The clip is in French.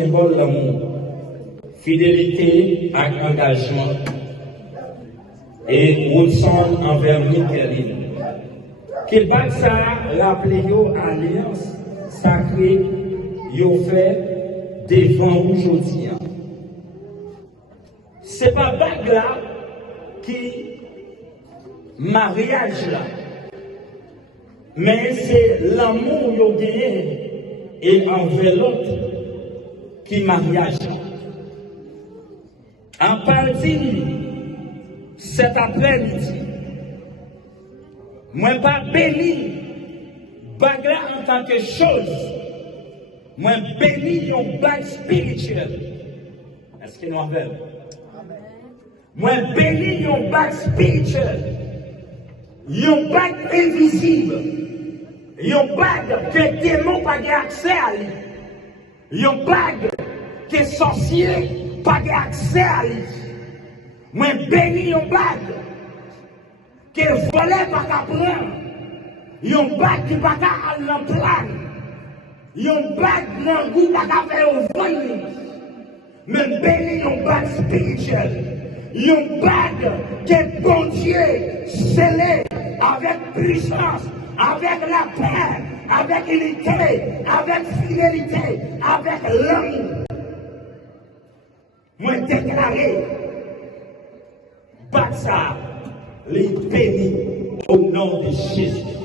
symbole l'amour, fidélité et engagement. Et Woodson envers Michaeline. Qu'il bat ça, rappelez yo alliance sacrée, yo fait devant aujourd'hui. C'est pas bague là qui mariage là. Mais c'est l'amour yo gagné et envers l'autre qui mariage là. En partie, cet après-midi, moi pas béni bague là en tant que chose. Moi béni un bague spirituel. Est-ce qu'il nous appelle? Moi béni un bague spirituel. Un bague invisible. Un bague que démon pas accès à lui. Un bague que sorcier pas accès à lui. Moi béni un bague que volé pas qu'à prendre. Un bague qui pas qu'à aller en plan. Un bague dans goût pas qu'à faire au voyage. Mais béni un bague spirituel. Un bague que bon Dieu scellé avec puissance, avec la paix, avec unité, avec fidélité, avec l'amour. Moi déclaré, bague ça, les bénis au nom de Jésus.